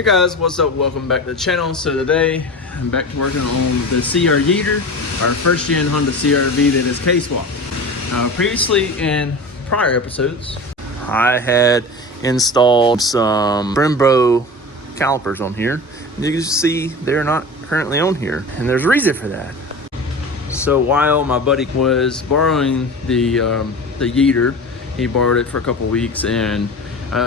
Hey guys, what's up? Welcome back to the channel. So today I'm back to working on the CR Yeeter, our first gen Honda CRV that is K-swapped. Previously in prior episodes, I had installed some Brembo calipers on here. And you can see they're not currently on here, and there's a reason for that. So while my buddy was borrowing the Yeeter, he borrowed it for a couple weeks, and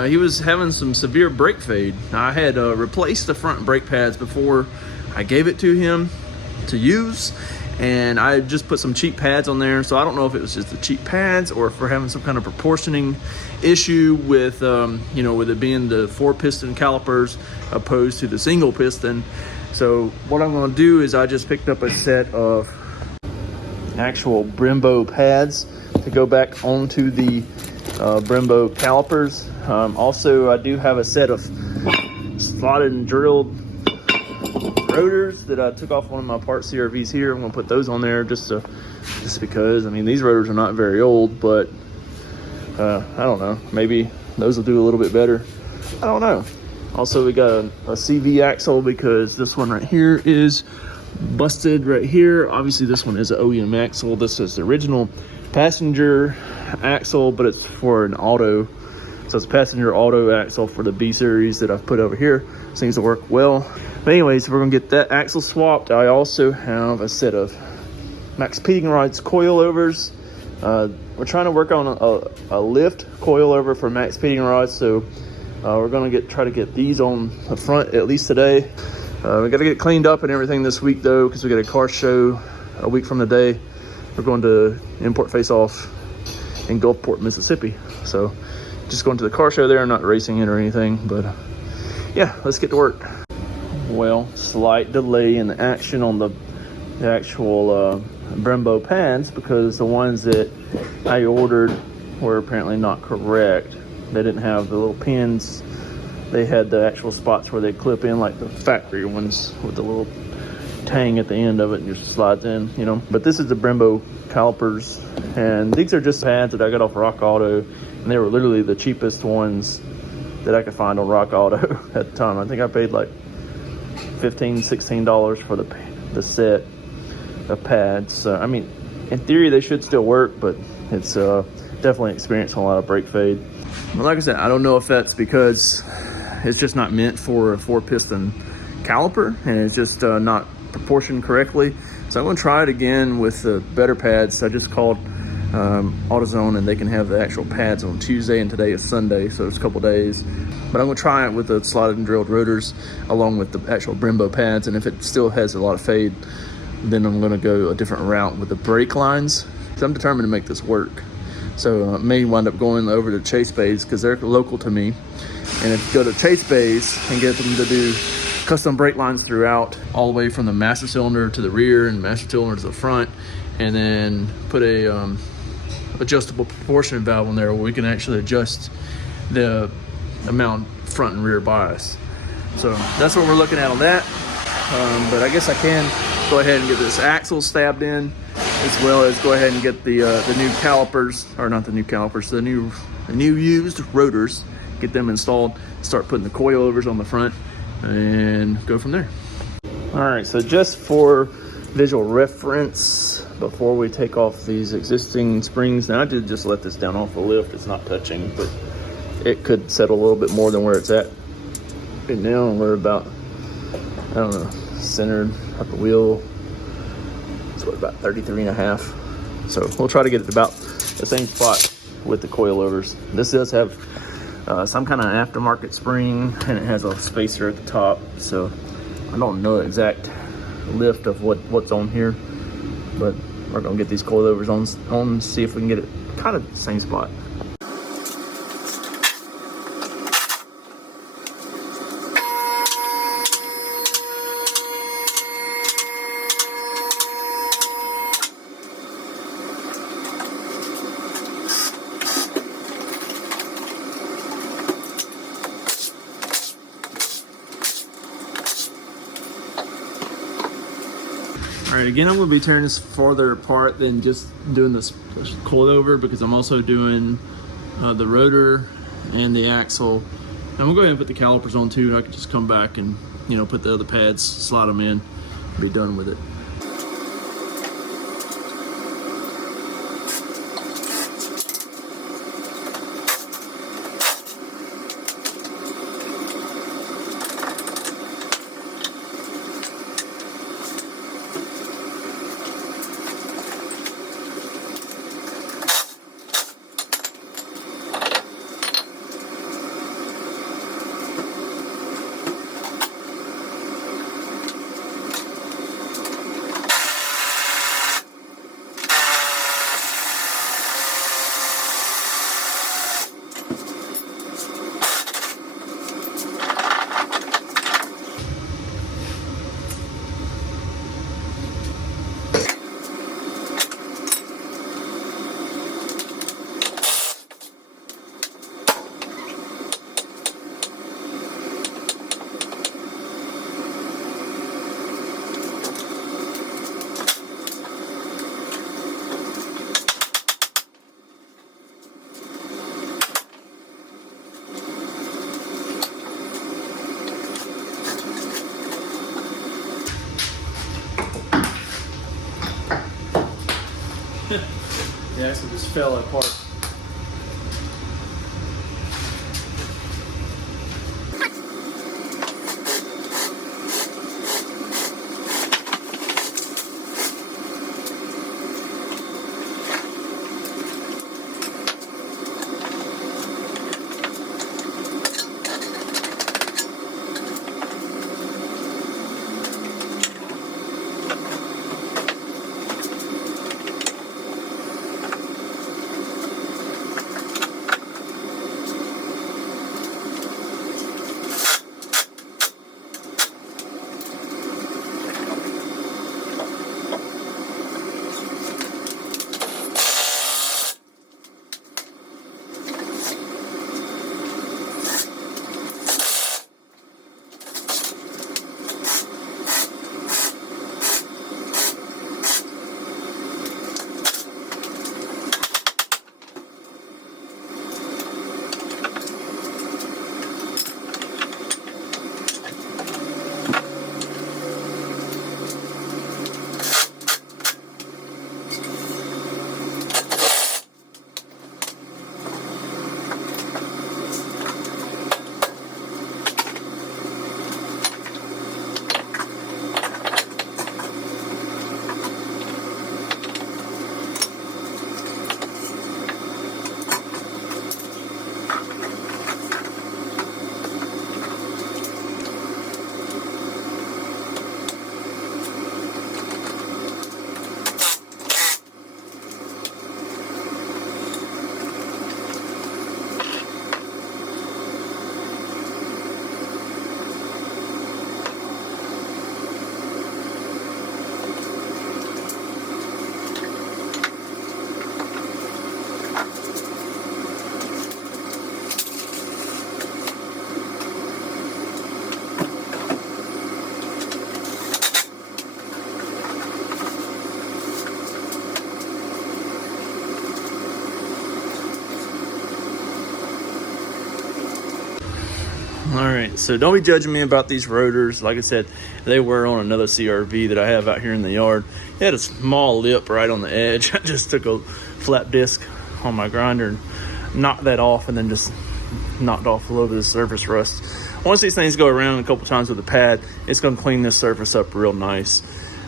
he was having some severe brake fade. I had replaced the front brake pads before I gave it to him to use, and I just put some cheap pads on there. So I don't know if it was just the cheap pads or if we're having some kind of proportioning issue with with it being the 4-piston calipers opposed to the single piston. So what I'm going to do is I just picked up a set of actual Brembo pads to go back onto the Brembo calipers. Also, I do have a set of slotted and drilled rotors that I took off one of my part CRVs here. I'm going to put those on there just because, I mean, these rotors are not very old, but I don't know, maybe those will do a little bit better. I don't know. Also, we got a CV axle because this one right here is busted right here. Obviously, this one is an OEM axle. This is the original passenger axle, but it's for an auto. So it's a passenger auto axle for the B series that I've put over here. Seems to work well. But anyways, we're gonna get that axle swapped. I also have a set of Maxpeedingrods Coilovers. We're trying to work on a lift coilover for Maxpeedingrods, so we're gonna try to get these on the front at least today. We got to get cleaned up and everything this week though, because we got a car show a week from today. We're going to Import Face Off in Gulfport, Mississippi. So just going to the car show there. I'm not racing it or anything, but yeah, let's get to work. Well, slight delay in the action on the actual Brembo pads because the ones that I ordered were apparently not correct. They didn't have the little pins. They had the actual spots where they clip in, like the factory ones with the little tang at the end of it and just slides in, you know. But this is the Brembo calipers, and these are just pads that I got off Rock Auto, and they were literally the cheapest ones that I could find on Rock Auto at the time. I think I paid like $15-16 for the set of pads. So I mean, in theory they should still work, but it's definitely experiencing a lot of brake fade. But like I said, I don't know if that's because it's just not meant for a 4-piston caliper and it's just not proportioned correctly. So I'm going to try it again with the better pads. I just called AutoZone and they can have the actual pads on Tuesday, and today is Sunday, so it's a couple days. But I'm going to try it with the slotted and drilled rotors along with the actual Brembo pads, and if it still has a lot of fade, then I'm going to go a different route with the brake lines. So I'm determined to make this work. So I may wind up going over to Chase Bays because they're local to me. And if you go to Chase Bays and get them to do custom brake lines throughout, all the way from the master cylinder to the rear and master cylinder to the front, and then put a adjustable proportion valve on there where we can actually adjust the amount front and rear bias. So that's what we're looking at on that. But I guess I can go ahead and get this axle stabbed in, as well as go ahead and get the new calipers, or not the new calipers, the new used rotors, get them installed, start putting the coilovers on the front, and go from there. All right, so just for visual reference, before we take off these existing springs, now I did just let this down off the lift. It's not touching, but it could settle a little bit more than where it's at right now. We're about, I don't know, centered at the wheel. It's what, about 33.5. So we'll try to get it about the same spot with the coilovers. This does have some kind of aftermarket spring, and it has a spacer at the top. So I don't know the exact lift of what's on here, but we're gonna get these coilovers on, see if we can get it kind of the same spot. All right, again, I'm going to be tearing this farther apart than just doing this coilover, because I'm also doing the rotor and the axle I'm gonna go ahead and put the calipers on too. I can just come back and, you know, put the other pads, slide them in, and be done with it. Yeah, so just fell apart. All right, so don't be judging me about these rotors. Like I said, they were on another CRV that I have out here in the yard. It had a small lip right on the edge. I just took a flat disc on my grinder and knocked that off, and then just knocked off a little bit of surface rust. Once these things go around a couple times with the pad, it's going to clean this surface up real nice.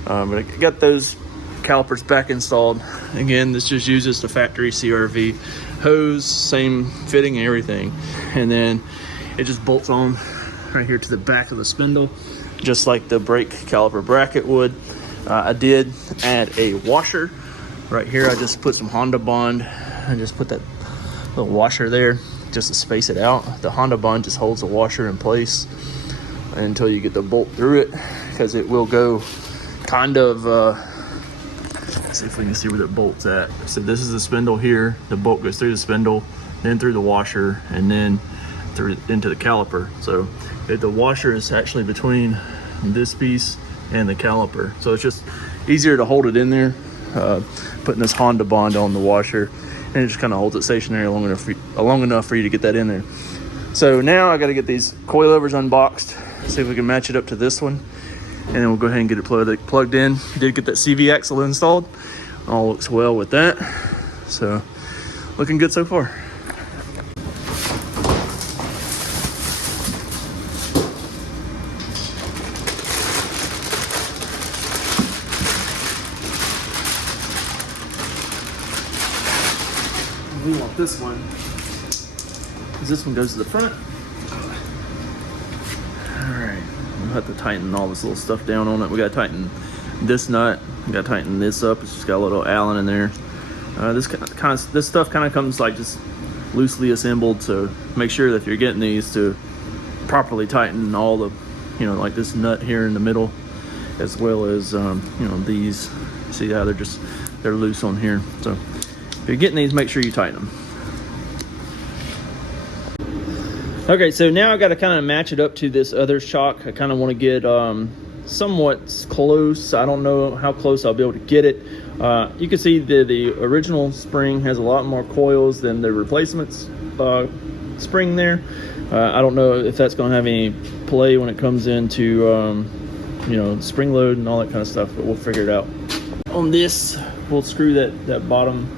But I got those calipers back installed. Again, this just uses the factory CRV hose, same fitting and everything. And then it just bolts on right here to the back of the spindle, just like the brake caliper bracket would. I did add a washer right here. I just put some Honda Bond and just put that little washer there just to space it out. The Honda Bond just holds the washer in place until you get the bolt through it, because it will go kind of, let's see if we can see where the bolt's at. So this is the spindle here. The bolt goes through the spindle, then through the washer, and then through into the caliper. So the washer is actually between this piece and the caliper, so it's just easier to hold it in there, putting this Honda Bond on the washer, and it just kind of holds it stationary long enough for you to get that in there. So now I got to get these coilovers unboxed, see if we can match it up to this one, and then we'll go ahead and get it plugged in. Did get that CV axle installed. All looks well with that. So looking good so far. We want this one, because this one goes to the front. All right, we'll have to tighten all this little stuff down on it. We got to tighten this nut. We got to tighten this up. It's just got a little Allen in there. This stuff kind of comes like just loosely assembled. So make sure that if you're getting these to properly tighten all the, like this nut here in the middle, as well as these. See how they're loose on here. So if you're getting these, make sure you tighten them. Okay, so now I got to kind of match it up to this other shock. I kind of want to get somewhat close. I don't know how close I'll be able to get it. You can see the original spring has a lot more coils than the replacements spring there. I don't know if that's going to have any play when it comes into spring load and all that kind of stuff, but we'll figure it out. On this, we'll screw that bottom,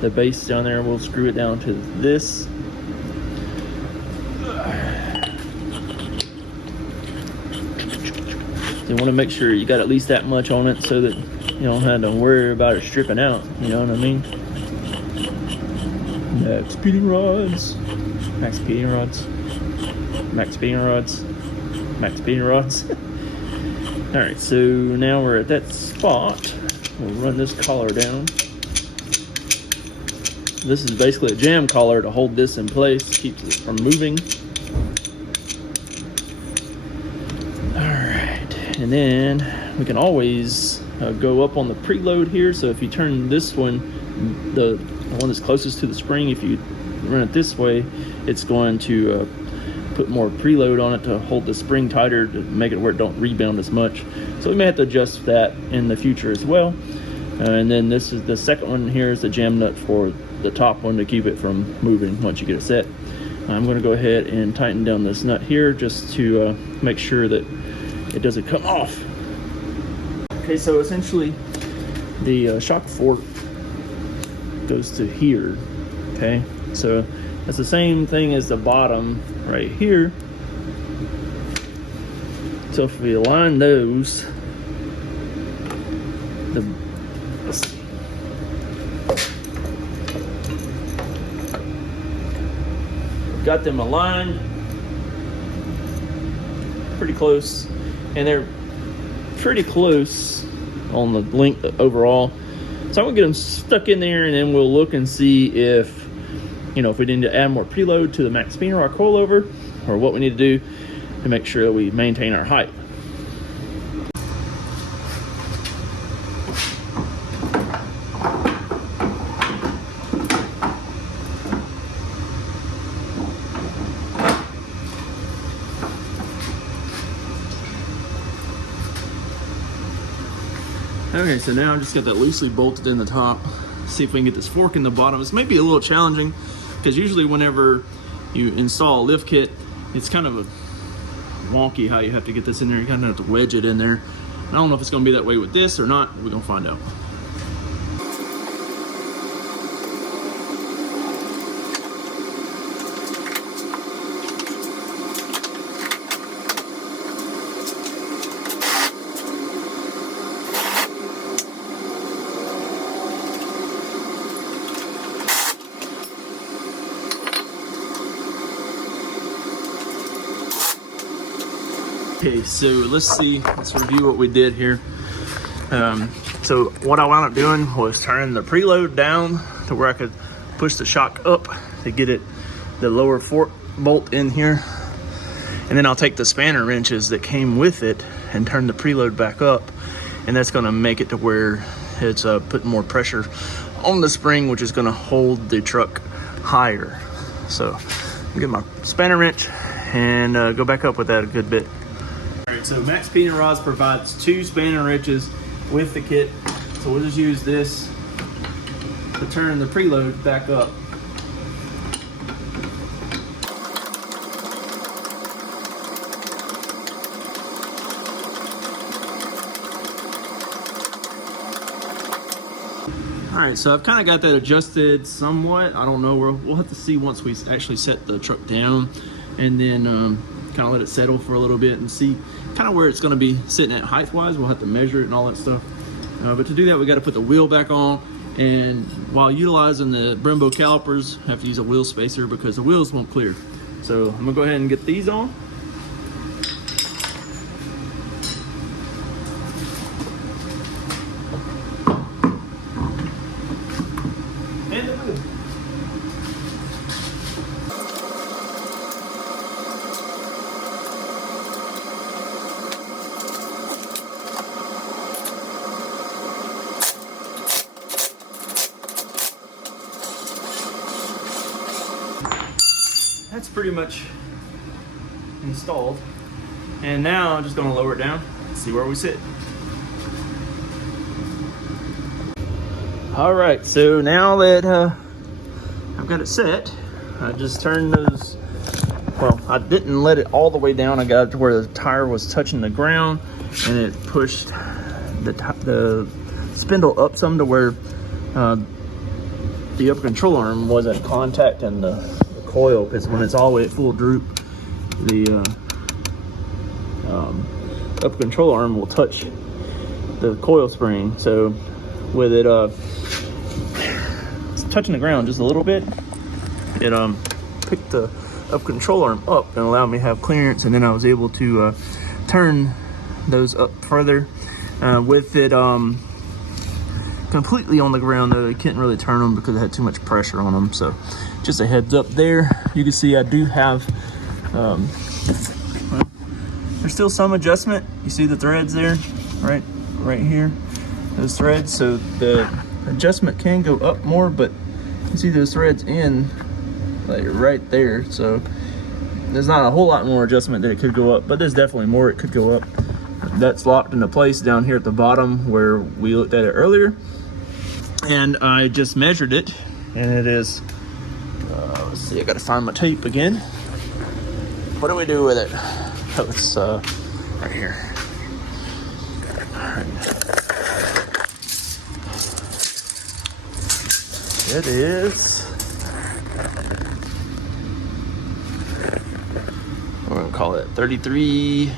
the base down there, we'll screw it down to this. You want to make sure you got at least that much on it so that you don't have to worry about it stripping out. You know what I mean? Maxpeedingrods. All right, so now we're at that spot. We'll run this collar down. This is basically a jam collar to hold this in place, keeps it from moving. And then we can always go up on the preload here. So if you turn this one, the one that's closest to the spring, if you run it this way, it's going to put more preload on it to hold the spring tighter, to make it where it don't rebound as much. So we may have to adjust that in the future as well. And then this is the second one here is the jam nut for the top one to keep it from moving once you get it set. I'm going to go ahead and tighten down this nut here just to make sure that it doesn't come off. Okay, so essentially the shock fork goes to here. Okay, so that's the same thing as the bottom right here. So if we align those, let's see. Got them aligned pretty close, and they're pretty close on the length overall. So I'm gonna get them stuck in there, and then we'll look and see if if we need to add more preload to the Maxpeedingrod coilover, or what we need to do to make sure that we maintain our height. Okay, so now I just got that loosely bolted in the top. See if we can get this fork in the bottom. This may be a little challenging because usually whenever you install a lift kit, it's kind of a wonky how you have to get this in there. You kind of have to wedge it in there. I don't know if it's going to be that way with this or not. We're going to find out. Okay, so let's review what we did here. So what I wound up doing was turning the preload down to where I could push the shock up to get the lower fork bolt in here. And then I'll take the spanner wrenches that came with it and turn the preload back up. And that's gonna make it to where it's putting more pressure on the spring, which is gonna hold the truck higher. So I'll get my spanner wrench and go back up with that a good bit. So Maxpeedingrods provides 2 spanner wrenches with the kit. So we'll just use this to turn the preload back up. All right, so I've kind of got that adjusted somewhat. I don't know, we'll have to see once we actually set the truck down, and then kind of let it settle for a little bit and see kind of where it's going to be sitting at height wise. We'll have to measure it and all that stuff. But to do that, we got to put the wheel back on, and while utilizing the Brembo calipers, I have to use a wheel spacer because the wheels won't clear. So I'm gonna go ahead and get these on. And the wheel. That's pretty much installed. And now I'm just gonna lower it down and see where we sit. All right, so now that I've got it set, I just turned those, well, I didn't let it all the way down. I got it to where the tire was touching the ground, and it pushed the spindle up some to where the upper control arm wasn't contacting the coil, because when it's all the way at full droop, the upper control arm will touch the coil spring. So with it touching the ground just a little bit, it picked the upper control arm up and allowed me to have clearance, and then I was able to turn those up further. With it completely on the ground though, I couldn't really turn them because I had too much pressure on them. So just a heads up there. You can see I do have well, there's still some adjustment. You see the threads there, right here, those threads. So the adjustment can go up more, but you see those threads in like right there. So there's not a whole lot more adjustment that it could go up, but there's definitely more it could go up. That's locked into place down here at the bottom where we looked at it earlier, and I just measured it, and it is let's see, I gotta find my tape again. What do we do with it? Oh, it's right here. All right. It is, we're gonna call it 33.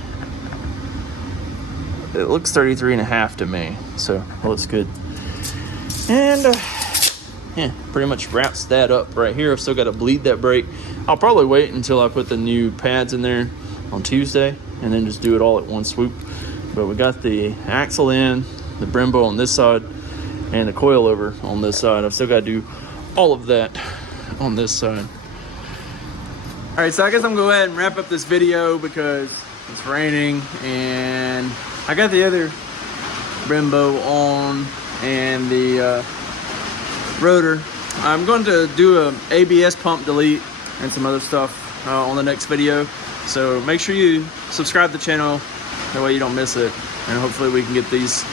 It looks 33 and a half to me, so it looks good. And yeah, pretty much wraps that up right here. I've still got to bleed that brake. I'll probably wait until I put the new pads in there on Tuesday and then just do it all at one swoop. But we got the axle in, the Brembo on this side, and the coilover on this side. I've still got to do all of that on this side. All right, so I guess I'm gonna go ahead and wrap up this video because it's raining, and I got the other Brembo on and the rotor. I'm going to do a ABS pump delete and some other stuff on the next video. So make sure you subscribe to the channel, that way you don't miss it. And hopefully we can get these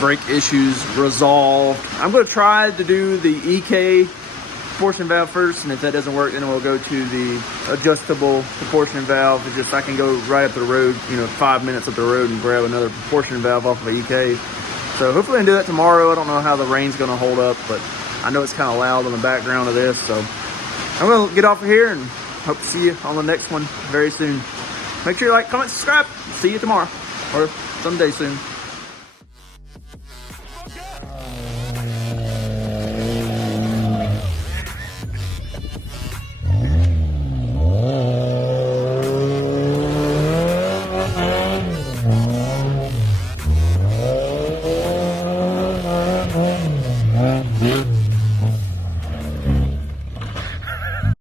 brake issues resolved. I'm going to try to do the EK proportion valve first, and if that doesn't work, then we'll go to the adjustable proportion valve. It's just I can go right up the road, 5 minutes up the road and grab another proportion valve off of the EK. So hopefully I can do that tomorrow. I don't know how the rain's going to hold up, but I know it's kind of loud in the background of this. So I'm going to get off of here and hope to see you on the next one very soon. Make sure you like, comment, subscribe. See you tomorrow or someday soon.